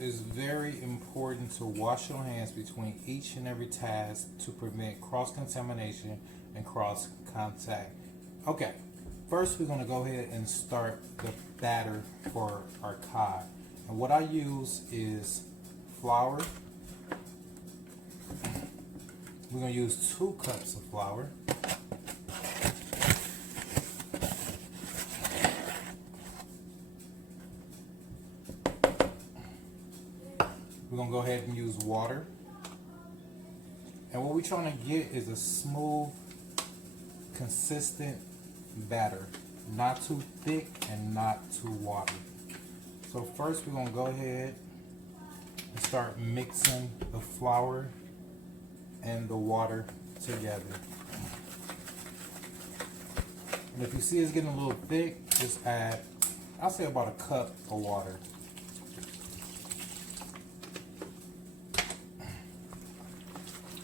is very important to wash your hands between each and every task to prevent cross-contamination and cross-contact. Okay, first we're going to go ahead and start the batter for our cod. And what I use is flour. We're going to use 2 cups of flour. We're going to go ahead and use water. And what we're trying to get is a smooth, consistent batter. Not too thick and not too watery. So first we're going to go ahead and start mixing the flour and the water together. And if you see it's getting a little thick, just add, I'll say about a cup of water.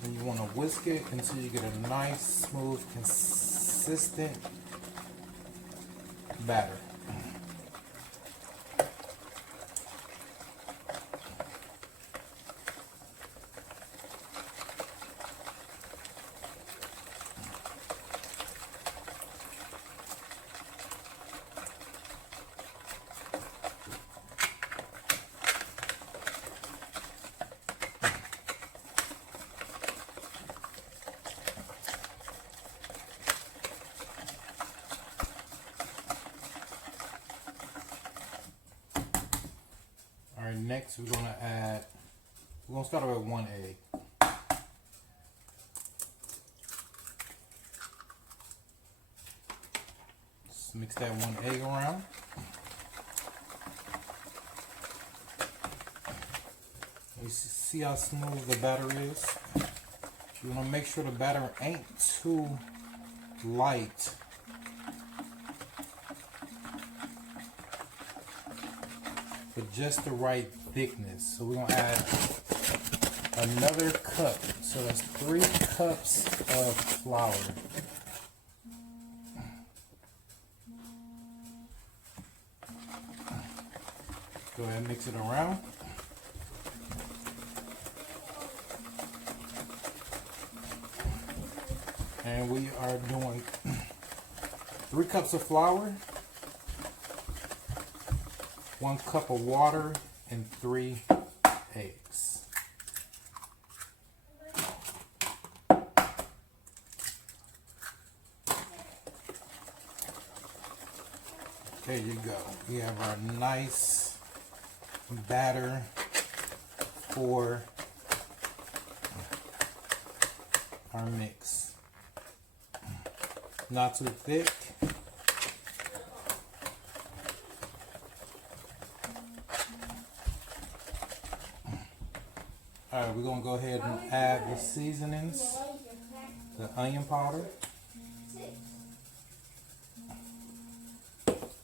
And you want to whisk it until you get a nice, smooth, consistent batter. Alright, next we're going to start with 1 egg. Just mix that 1 egg around. You see how smooth the batter is? You want to make sure the batter ain't too light. But just the right thickness. So we're going to add another cup. So that's 3 cups of flour. Go ahead and mix it around. And we are doing 3 cups of flour, 1 cup of water, and 3 eggs. There you go. We have our nice batter for our mix. Not too thick. Alright, we're going to go ahead and add the seasonings, the onion powder.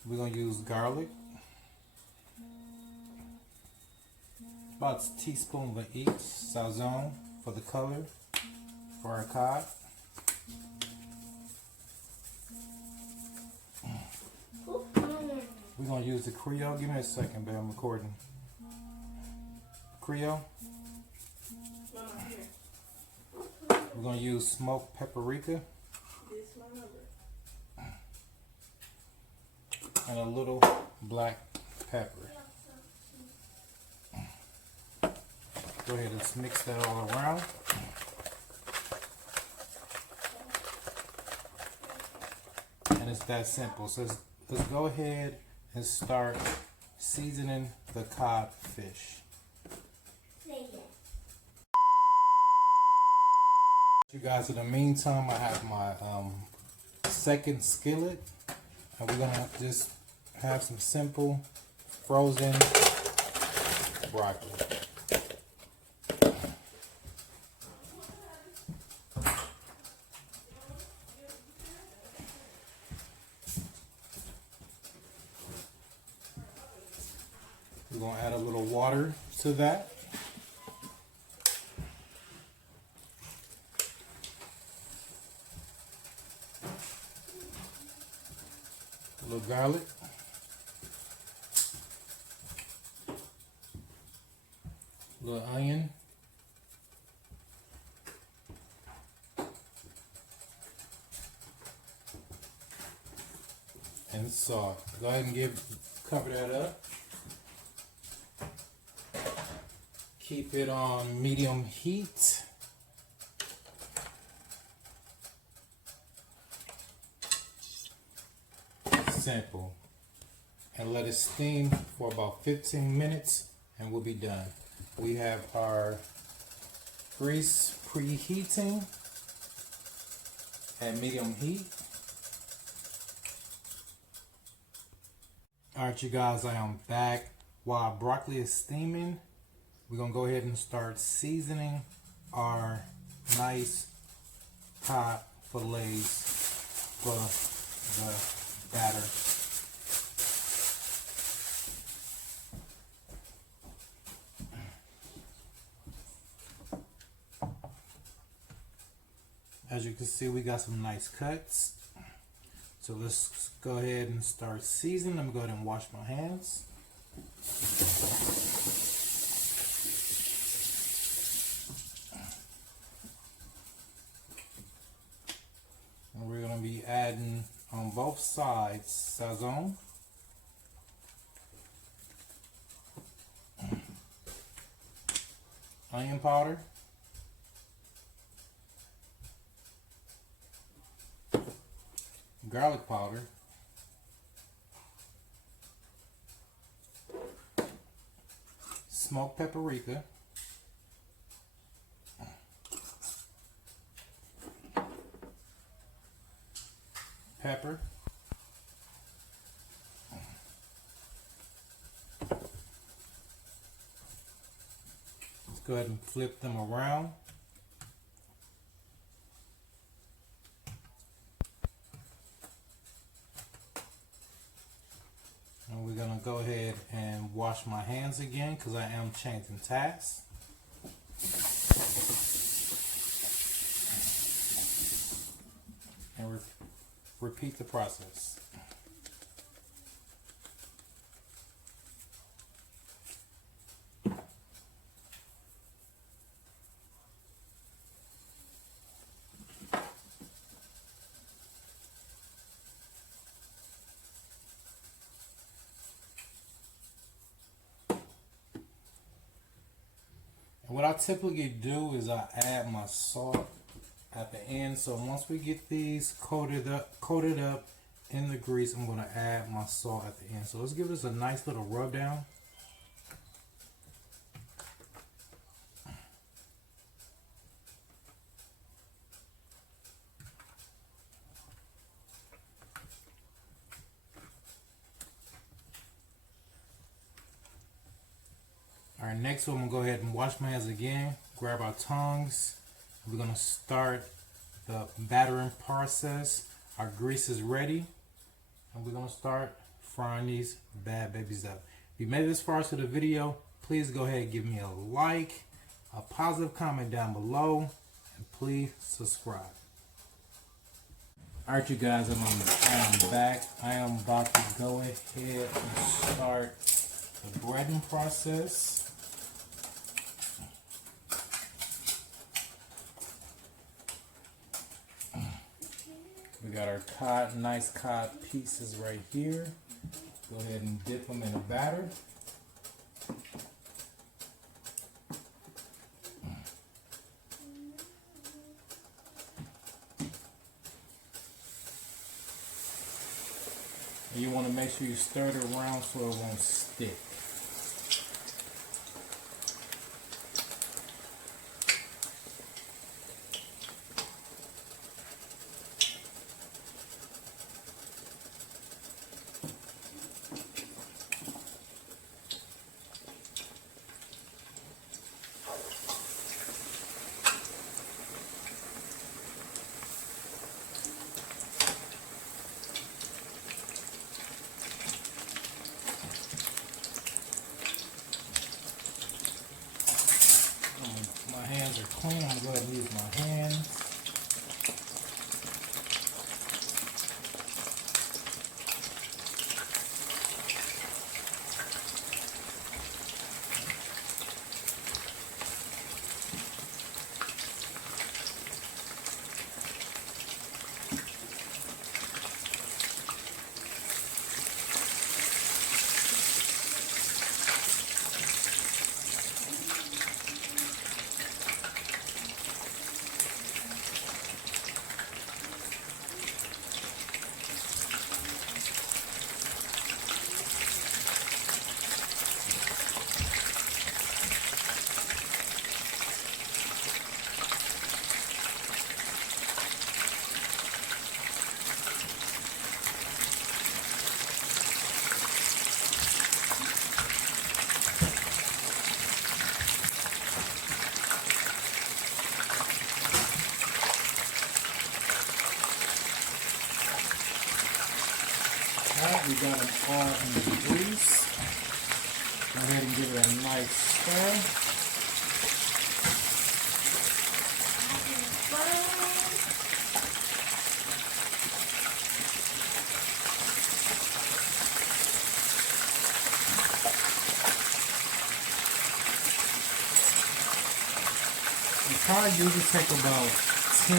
We're going to use garlic. About a teaspoon of each, sazon for the color for our cod. We're going to use the Creole. Give me a second, babe, I'm recording. Creole. We're going to use smoked paprika and a little black pepper. Go ahead and mix that all around. And it's that simple. So let's go ahead and start seasoning the codfish. You guys, in the meantime, I have my second skillet, and we're gonna just have some simple frozen broccoli. We're gonna add a little water to that. A little garlic. little onion. And salt. Go ahead and cover that up. Keep it on medium heat. Simple. And let it steam for about 15 minutes and we'll be done. We have our grease preheating at medium heat. Alright, you guys, I am back. While broccoli is steaming, we're going to go ahead and start seasoning our nice cod fillets for the batter. As you can see, we got some nice cuts. So let's go ahead and start seasoning. Let me go ahead and wash my hands. And we're going to be adding on both sides sazon. Onion powder. Garlic powder, smoked paprika, pepper, let's go ahead and flip them around. And we're going to go ahead and wash my hands again because I am changing tasks. And repeat the process. What I typically do is I add my salt at the end. So once we get these coated up in the grease, I'm going to add my salt at the end. So let's give this a nice little rub down. Alright, next one, I'm going to go ahead and wash my hands again, grab our tongs. We're going to start the battering process. Our grease is ready, and we're going to start frying these bad babies up. If you made it this far to the video, please go ahead and give me a like, a positive comment down below, and please subscribe. Alright, you guys, I am back. I am about to go ahead and start the breading process. We got our nice cod pieces right here. Go ahead and dip them in the batter. And you want to make sure you stir it around so it won't stick. My hands are clean. I'm going to go ahead and use my hands. got them all in the grease. Go ahead and give it a nice stir. It probably usually take about 10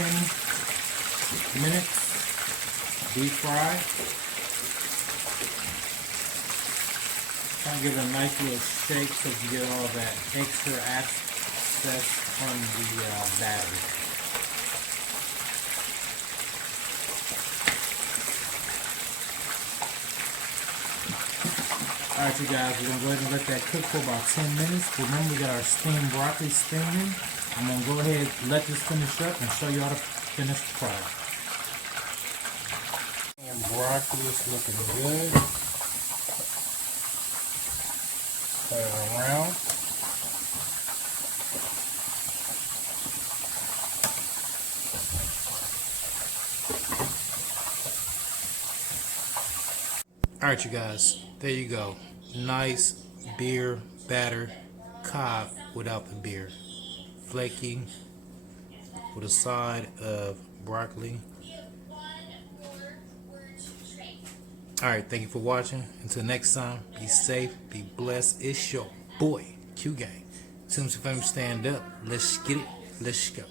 minutes deep fry. Try to give it a nice little shake so you get all that extra access from the batter. Alright you guys, we're going to go ahead and let that cook for about 10 minutes. Remember we got our steamed broccoli steaming. I'm going to go ahead and let this finish up and show you how to finish the product. And broccoli is looking good. Turn it around. Alright you guys, there you go. Nice beer batter cob without the beer. Flaky with a side of broccoli. Alright, thank you for watching. Until next time, be safe, be blessed. It's your boy, Q Gang. Tunes Family, stand up. Let's get it. Let's go.